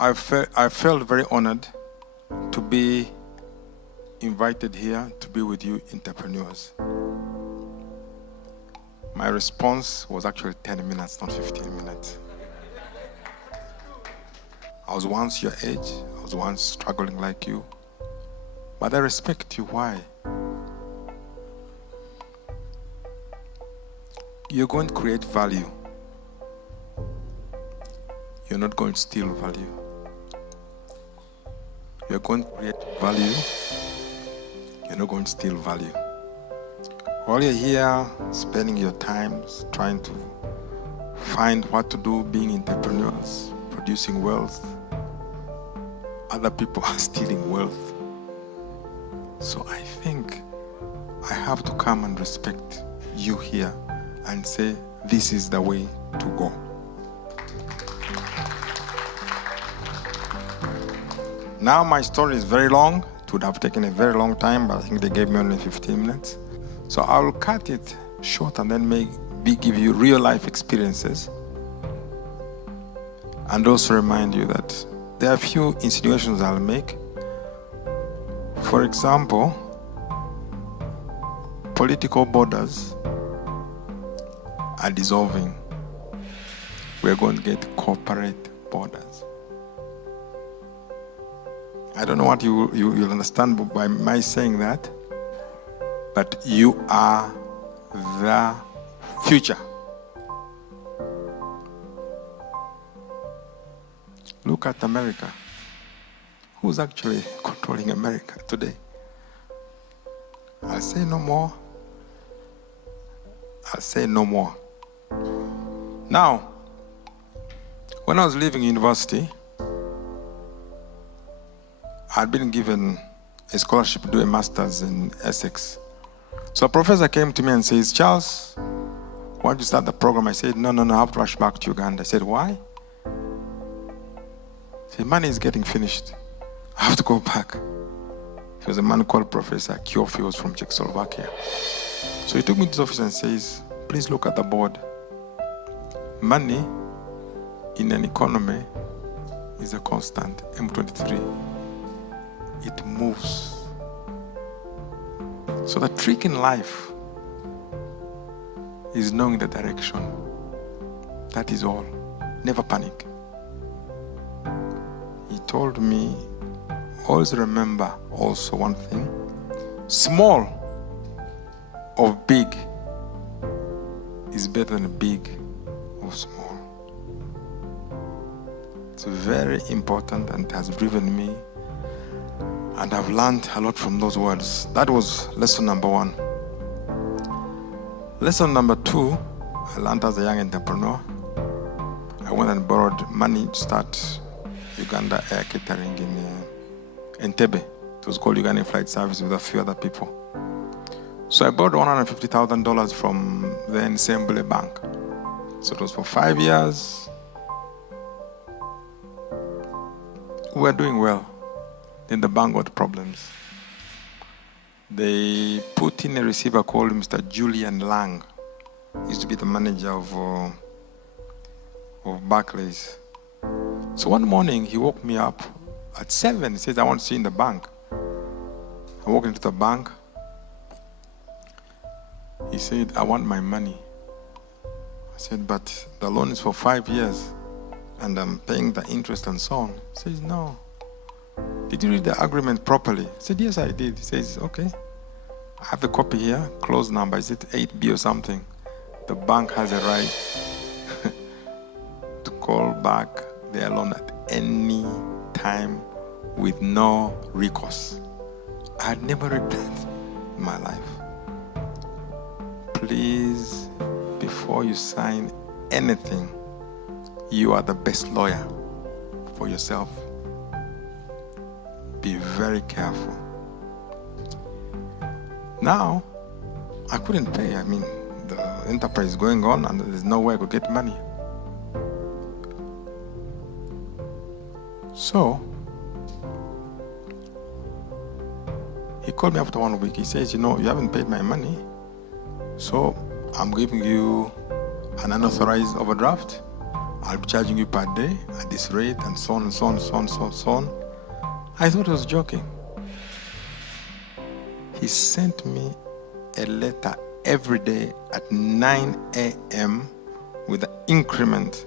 I felt very honored to be invited here to be with you entrepreneurs. My response was actually 10 minutes, not 15 minutes. I was once your age, I was once struggling like you, but I respect you. Why? You're going to create value. You're not going to steal value. You're going to create value. You're not going to steal value. While you're here spending your time trying to find what to do, being entrepreneurs, producing wealth, other people are stealing wealth. So I think I have to come and respect you here and say, this is the way to go. Now my story is very long. It would have taken a very long time, but I think they gave me only 15 minutes. So I will cut it short and then maybe give you real life experiences. And also remind you that there are a few insinuations I'll make. For example, political borders are dissolving. We're going to get corporate borders. I don't know what you'll understand by my saying that, but you are the future. Look at America. Who's actually controlling America today? I'll say no more. I'll say no more. Now, when I was leaving university, I'd been given a scholarship to do a master's in Essex. So a professor came to me and says, Charles, why don't you start the program? I said, no, I have to rush back to Uganda. I said, why? He said, money is getting finished. I have to go back. He was a man called Professor Kiofi, he was from Czechoslovakia. So he took me to his office and says, please look at the board. Money in an economy is a constant, M23. It moves. So the trick in life is knowing the direction. That is all. Never panic. He told me, always remember also one thing. Small or big is better than big or small. It's very important and has driven me. And I've learned a lot from those words. That was lesson number 1. Lesson number 2, I learned as a young entrepreneur. I went and borrowed money to start Uganda Air Catering in Entebbe. It was called Uganda Flight Service with a few other people. So I borrowed $150,000 from the Ensemble Bank. So it was for 5 years. We were doing well. Then the bank got problems. They put in a receiver called Mr. Julian Lang. He used to be the manager of Barclays. So one morning he woke me up at 7. He says, I want to see you in the bank. I walked into the bank. He said, I want my money. I said, but the loan is for 5 years and I'm paying the interest and so on. He says, no. Did you read the agreement properly? I said, yes, I did. He says, okay. I have the copy here, close number. Is it 8B or something? The bank has a right to call back their loan at any time with no recourse. I had never read that in my life. Please, before you sign anything, you are the best lawyer for yourself. Be very careful. Now, I couldn't pay. I mean, the enterprise is going on and there's no way I could get money. So, he called me after 1 week. He says, you haven't paid my money. So, I'm giving you an unauthorized overdraft. I'll be charging you per day at this rate, and so on and so on and so on and so on and so on. I thought he was joking. He sent me a letter every day at 9 a.m. with the increment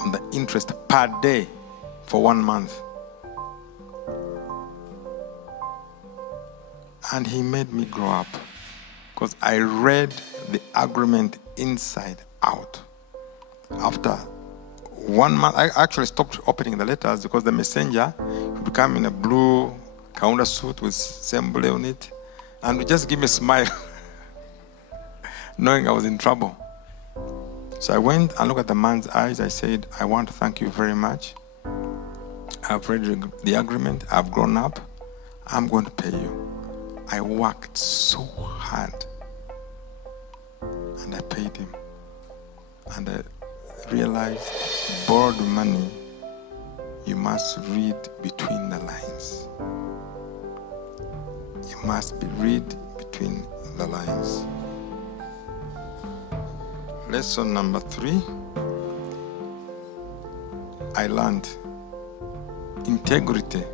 on the interest per day for 1 month. And he made me grow up because I read the agreement inside out. After 1 month, I actually stopped opening the letters because the messenger would come in a blue counter suit with symbol on it and would just give me a smile, knowing I was in trouble. So I went and looked at the man's eyes. I said, I want to thank you very much. I've read the agreement. I've grown up. I'm going to pay you. I worked so hard and I paid him. And I realized borrowed money, you must read between the lines. You must read between the lines. Lesson number 3, I learned integrity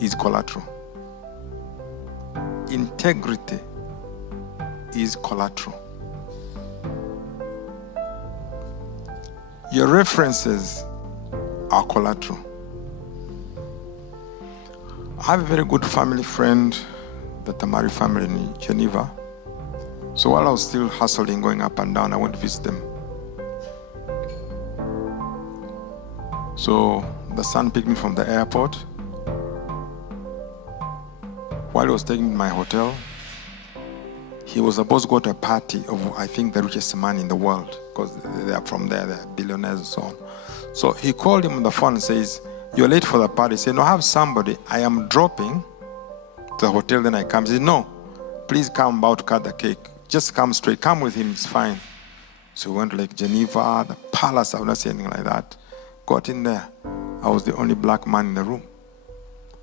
is collateral. Integrity is collateral. Your references are collateral. I have a very good family friend, the Tamari family in Geneva. So while I was still hustling, going up and down, I went to visit them. So the son picked me from the airport. While he was taking me to my hotel, he was supposed to go to a party of, I think, the richest man in the world, because they are from there, they're billionaires and so on. So he called him on the phone and says, you're late for the party. He said, no, I have somebody. I am dropping to the hotel, then I come. He said, no, please come about to cut the cake. Just come straight. Come with him, it's fine. So we went to Lake Geneva, the palace. I've not seen anything like that. Got in there. I was the only black man in the room.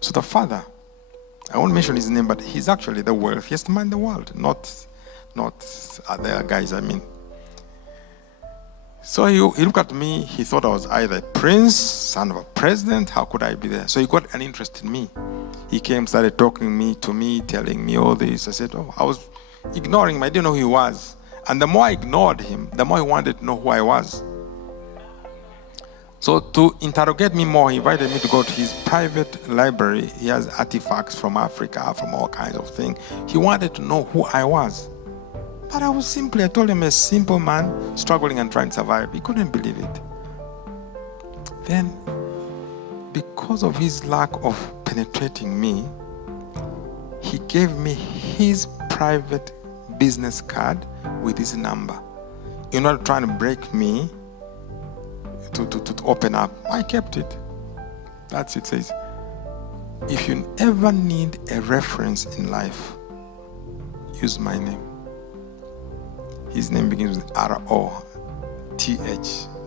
So the father, I won't mention his name, but he's actually the wealthiest man in the world, not other guys, I mean. So he looked at me, he thought I was either a prince, son of a president, how could I be there? So he got an interest in me. He came, started talking to me, telling me all this. I said, oh, I was ignoring him, I didn't know who he was. And the more I ignored him, the more he wanted to know who I was. So to interrogate me more, he invited me to go to his private library. He has artifacts from Africa, from all kinds of things. He wanted to know who I was. But I told him a simple man struggling and trying to survive. He couldn't believe it. Then, because of his lack of penetrating me, he gave me his private business card with his number. In order to try and break me, to open up, I kept it. That's it. Says, if you ever need a reference in life, use my name. His name begins with R-O-T-H.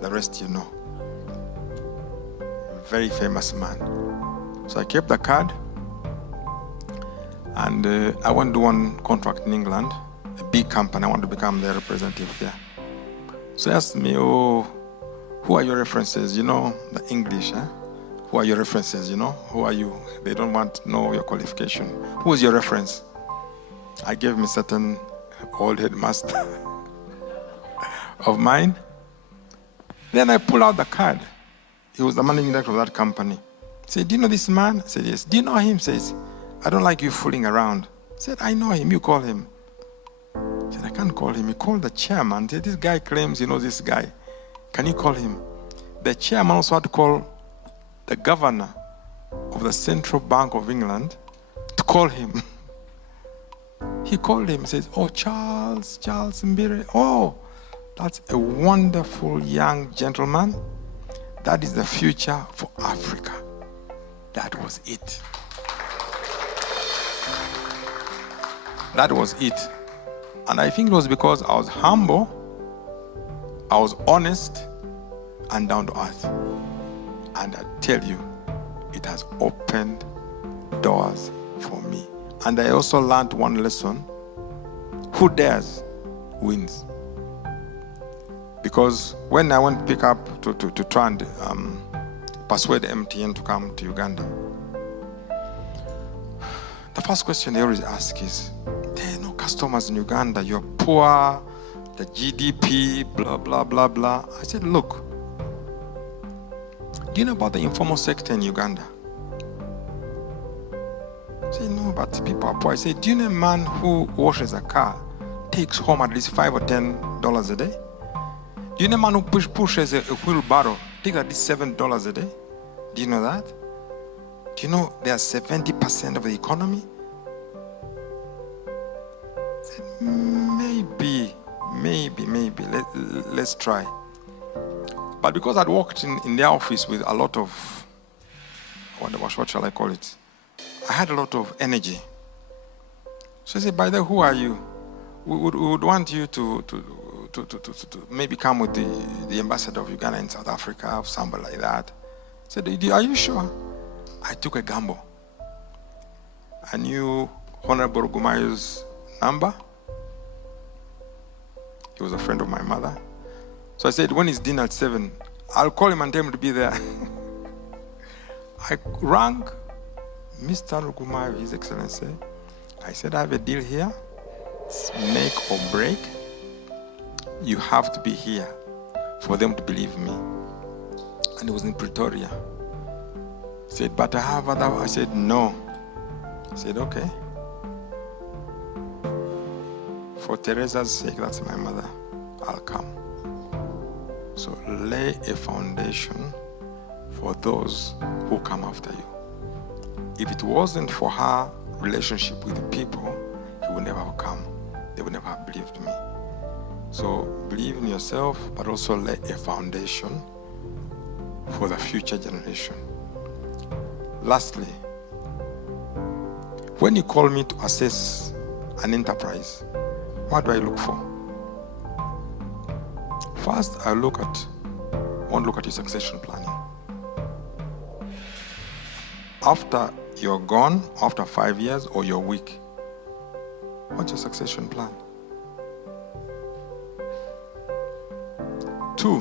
The rest you know. Very famous man. So I kept the card, and I went to one contract in England, a big company. I want to become their representative there. So he asked me, oh, who are your references? You know, the English, huh? Who are your references, you know? Who are you? They don't want to know your qualification. Who is your reference? I gave him a certain old headmaster of mine. Then I pulled out the card. He was the managing director of that company. He said, do you know this man? I said, yes. Do you know him? He says, I don't like you fooling around. I said, I know him. You call him. I said, I can't call him. He called the chairman. He said, this guy claims he knows this guy. Can you call him? The chairman also had to call the governor of the Central Bank of England to call him. He called him and says, oh, Charles Mbire. Oh, that's a wonderful young gentleman. That is the future for Africa. That was it. That was it. And I think it was because I was humble, I was honest, and down to earth. And I tell you, it has opened doors for me. And I also learned one lesson. Who dares wins. Because Because when I went to pick up to try and persuade MTN to come to Uganda, the first question they always ask is, there are no customers in Uganda, you're poor, the GDP, blah, blah, blah, blah. I said, look, do you know about the informal sector in Uganda? I said, no, but people are poor. I said, do you know a man who washes a car takes home at least $5 or $10 a day? Do you know a man who pushes a wheelbarrow takes at least $7 a day? Do you know that? Do you know they are 70% of the economy? I said, maybe. Let's try. But because I'd worked in the office with a lot of, what shall I call it? I had a lot of energy. So I said, by the way, who are you? We would want you to maybe come with the ambassador of Uganda in South Africa or somebody like that. I said, are you sure? I took a gamble. I knew Honorable Gumayo's number. He was a friend of my mother. So I said, when it's dinner at 7, I'll call him and tell him to be there. I rang Mr. Gumayo, His Excellency. I said, I have a deal here. It's make or break. You have to be here for them to believe me. And it was in Pretoria. He said, but I have other. I said, no. He said, okay. For Teresa's sake, that's my mother, I'll come. So lay a foundation for those who come after you. If it wasn't for her relationship with the people, he would never have come. They would never have believed me. So believe in yourself, but also lay a foundation for the future generation. Lastly, when you call me to assess an enterprise, what do I look for? First, I want to look at your succession planning. After you're gone, after 5 years, or you're weak, what's your succession plan? 2,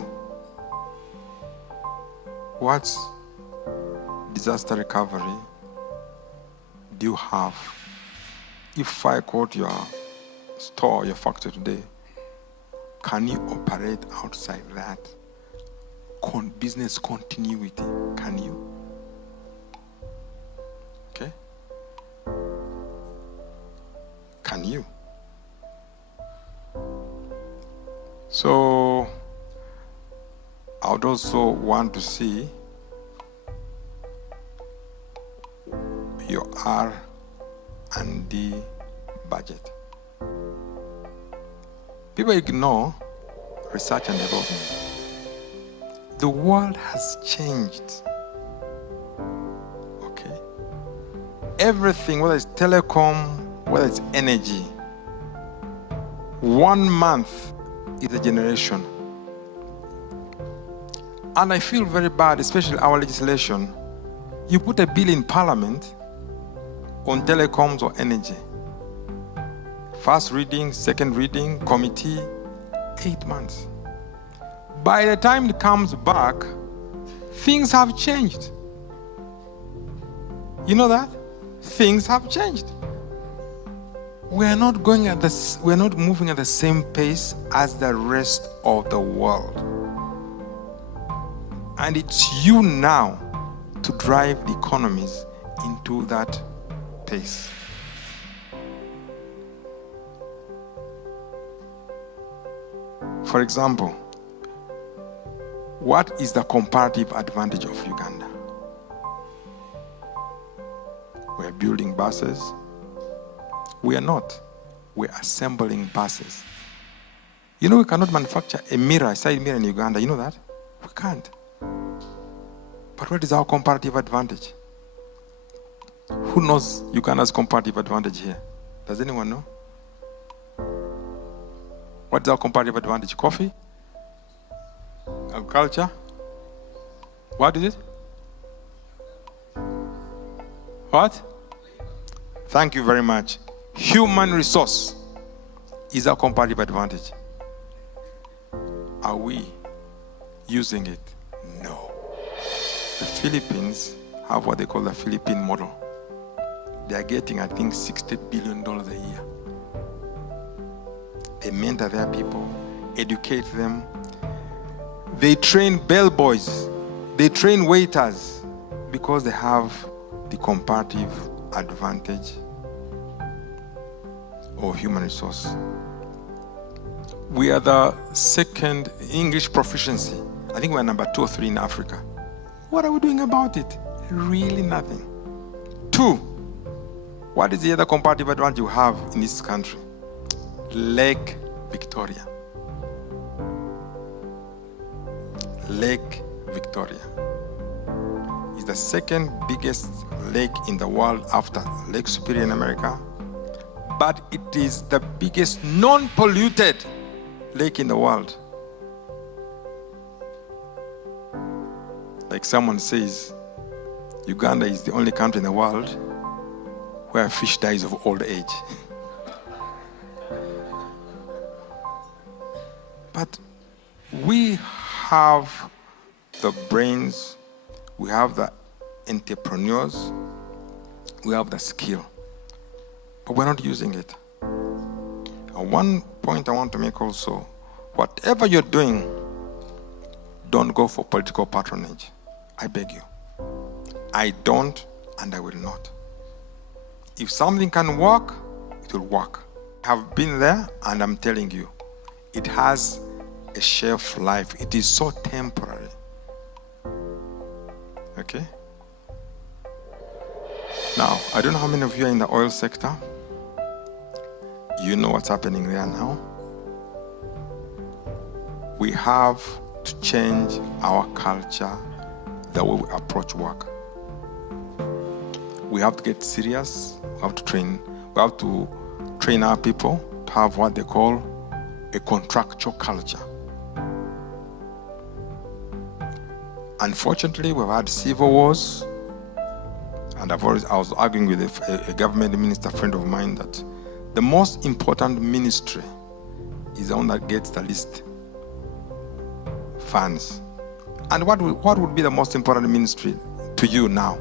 what disaster recovery do you have? If I quote your store, your factory today, can you operate outside that? Business continuity, can you? Okay? Can you? So, I would also want to see your R&D budget. People ignore research and development. The world has changed. Okay? Everything, whether it's telecom, whether it's energy, 1 month is a generation. And I feel very bad, especially our legislation. You put a bill in Parliament on telecoms or energy. First reading, second reading, committee, 8 months. By the time it comes back, things have changed. You know that? Things have changed. We're not moving at the same pace as the rest of the world. And it's you now to drive the economies into that pace. For example, what is the comparative advantage of Uganda? We're building buses. We are not. We're assembling buses. You know, we cannot manufacture a side mirror in Uganda. You know that? We can't. But what is our comparative advantage? Who knows Uganda's comparative advantage here? Does anyone know? What's our comparative advantage? Coffee? Agriculture? What is it? What? Thank you very much. Human resource is our comparative advantage. Are we using it? No. The Philippines have what they call the Philippine model. They are getting, I think, $60 billion a year. They mentor their people, educate them. They train bellboys, they train waiters because they have the comparative advantage of human resource. We are the second English proficiency. I think we're number 2 or 3 in Africa. What are we doing about it? Really nothing. 2, what is the other comparative advantage you have in this country? Lake Victoria. Lake Victoria is the second biggest lake in the world after Lake Superior in America, but it is the biggest non-polluted lake in the world. Like someone says, Uganda is the only country in the world where a fish dies of old age. But we have the brains, we have the entrepreneurs, we have the skill, but we're not using it. And one point I want to make also, whatever you're doing, don't go for political patronage. I beg you. I don't, and I will not. If something can work, it will work. I have been there, and I'm telling you, it has a shelf life. It is so temporary. Okay? Now, I don't know how many of you are in the oil sector. You know what's happening there now. We have to change our culture, the way we approach work. We have to get serious. We have to train our people to have what they call a contractual culture. Unfortunately, we've had civil wars, and I was arguing with a government minister friend of mine that the most important ministry is the one that gets the least funds. And what would be the most important ministry to you now?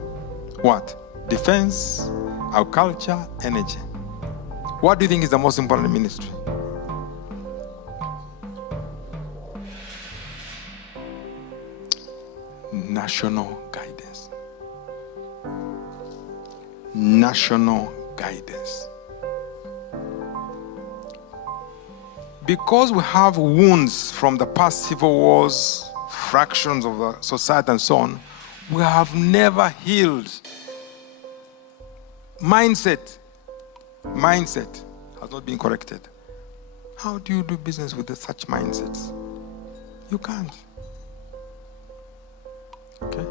What? Defense, agriculture, energy. What do you think is the most important ministry? National guidance. National guidance. Because we have wounds from the past civil wars, fractions of the society and so on, we have never healed. Mindset has not been corrected. How do you do business with such mindsets? You can't. Okay?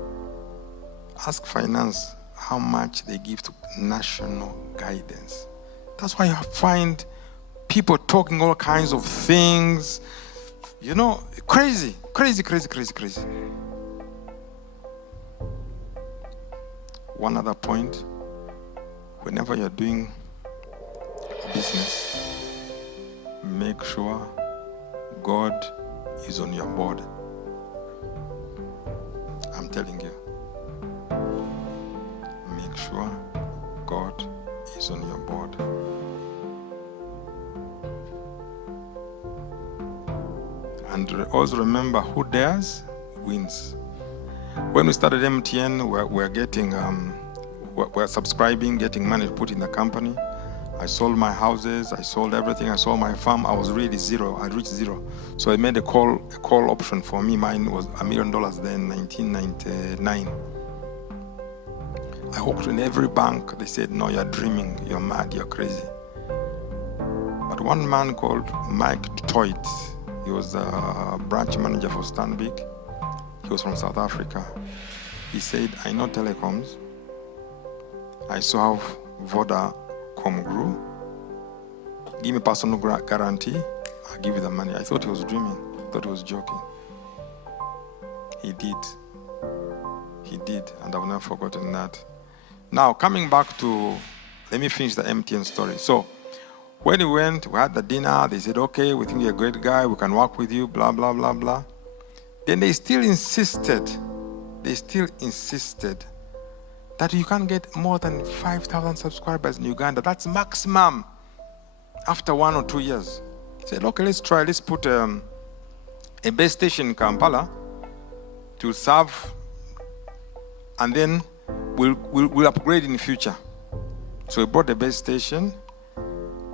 Ask finance how much they give to national guidance. That's why you find people talking all kinds of things, crazy. One other point, whenever you're doing business, make sure God is on your board. I'm telling you. Make sure God is on your board. And also remember, who dares wins. When we started MTN, we're getting, we're subscribing, getting money to put in the company. I sold my houses, I sold everything, I sold my farm. I was really zero. I reached zero. So I made a call option for me. Mine was $1 million then, 1999. I walked in every bank. They said, no, you're dreaming, you're mad, you're crazy. But one man called Mike Toit, he was a branch manager for Stanbic. He was from South Africa. He said, I know telecoms. I saw how Vodacom grew. Give me personal guarantee. I'll give you the money. I thought he was dreaming. I thought he was joking. He did. He did, and I've never forgotten that. Now, coming back to, let me finish the MTN story. So, When we went, we had the dinner, they said, okay, we think you're a great guy, we can work with you, blah, blah, blah, blah. Then they still insisted that you can't get more than 5,000 subscribers in Uganda. That's maximum after 1 or 2 years. I said, okay, let's try. Let's put a base station in Kampala to serve, and then we'll upgrade in the future. So we brought the base station,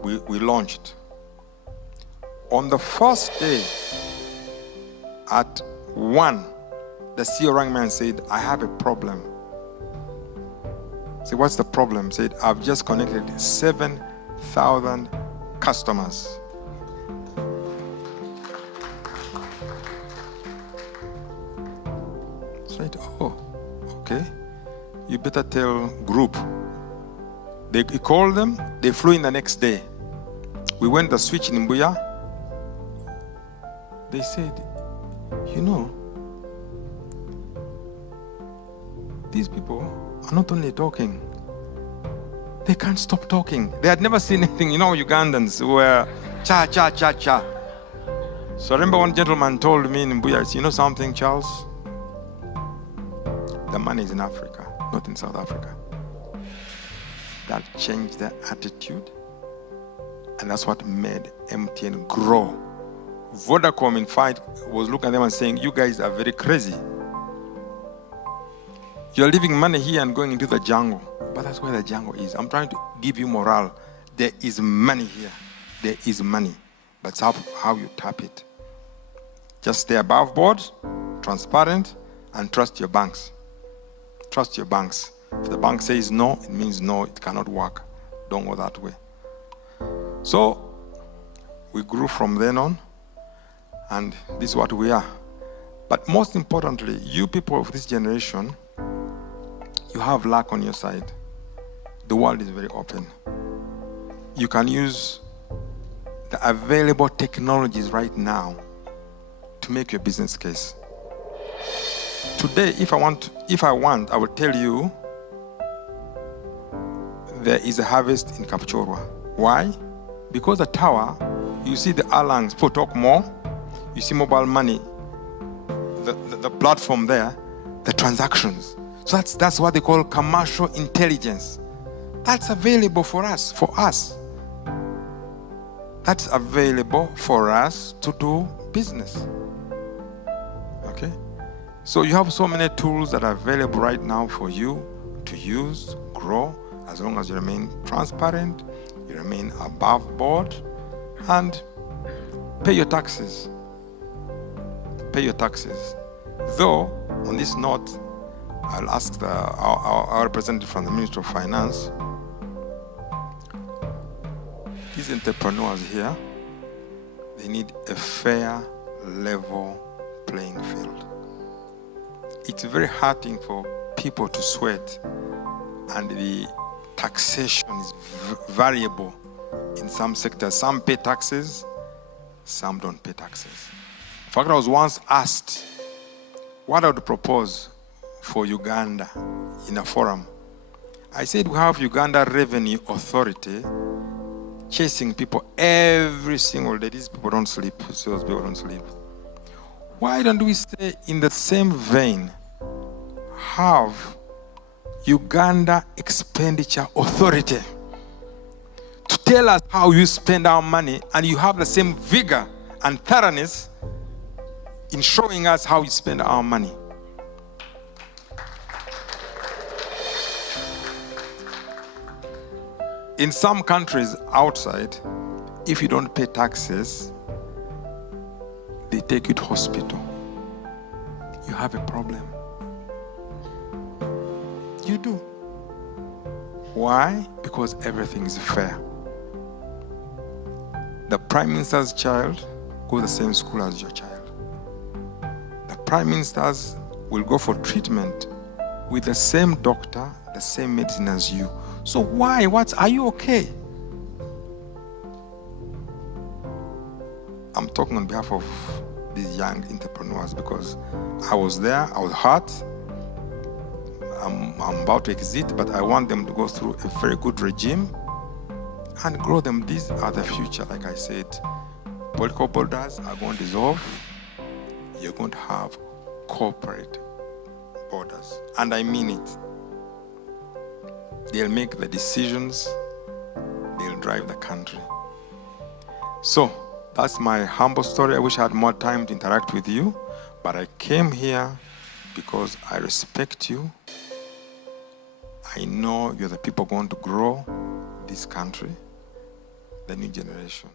we launched. On the first day, at 1, the CEO rang me and said, I have a problem. I said, what's the problem? He said, I've just connected 7,000 customers. I said, oh, okay. You better tell group. He called them, they flew in the next day. We went the switch in Mbuya. They said, you know, these people are not only talking, they can't stop talking. They had never seen anything. You know, Ugandans were cha, cha, cha, cha. So I remember one gentleman told me in Mbuya, you know something, Charles? The money is in Africa, not in South Africa. That changed their attitude, and that's what made MTN grow. Vodacom, in fact, was looking at them and saying, you guys are very crazy. You're leaving money here and going into the jungle. But that's where the jungle is. I'm trying to give you morale. There is money here. There is money. But it's how you tap it. Just stay above board, transparent, and trust your banks. Trust your banks. If the bank says no, it means no, it cannot work. Don't go that way. So we grew from then on, and this is what we are. But most importantly, you people of this generation, you have luck on your side. The world is very open. You can use the available technologies right now to make your business case. Today, if I want, I will tell you there is a harvest in Kapchorwa. Why? Because the tower, you see the airlines people talk more, you see mobile money, the platform there, the transactions. So that's what they call commercial intelligence. That's available for us. That's available for us to do business. Okay? So you have so many tools that are available right now for you to use, grow, as long as you remain transparent, you remain above board, and pay your taxes. Pay your taxes. Though, on this note, I'll ask our representative from the Ministry of Finance. These entrepreneurs here, they need a fair, level playing field. It's very hurting for people to sweat, and the taxation is variable in some sectors. Some pay taxes, some don't pay taxes. In fact, I was once asked what I would propose for Uganda in a forum. I said, we have Uganda Revenue Authority chasing people every single day. These people don't sleep, sales people don't sleep. Why don't we say, in the same vein, have Uganda Expenditure Authority to tell us how you spend our money, and you have the same vigor and thoroughness in showing us how you spend our money. In some countries outside, if you don't pay taxes, they take you to hospital. You have a problem. You do. Why? Because everything is fair. The Prime Minister's child goes to the same school as your child. The Prime Ministers will go for treatment with the same doctor, the same medicine as you. So why? Are you okay? I'm talking on behalf of these young entrepreneurs because I was there, I was hurt. I'm about to exit, but I want them to go through a very good regime, and grow them. These are the future. Like I said, political borders are going to dissolve. You're going to have corporate borders. And I mean it. They'll make the decisions. They'll drive the country. So that's my humble story. I wish I had more time to interact with you, but I came here because I respect you. I know you're the people going to grow this country, the new generation.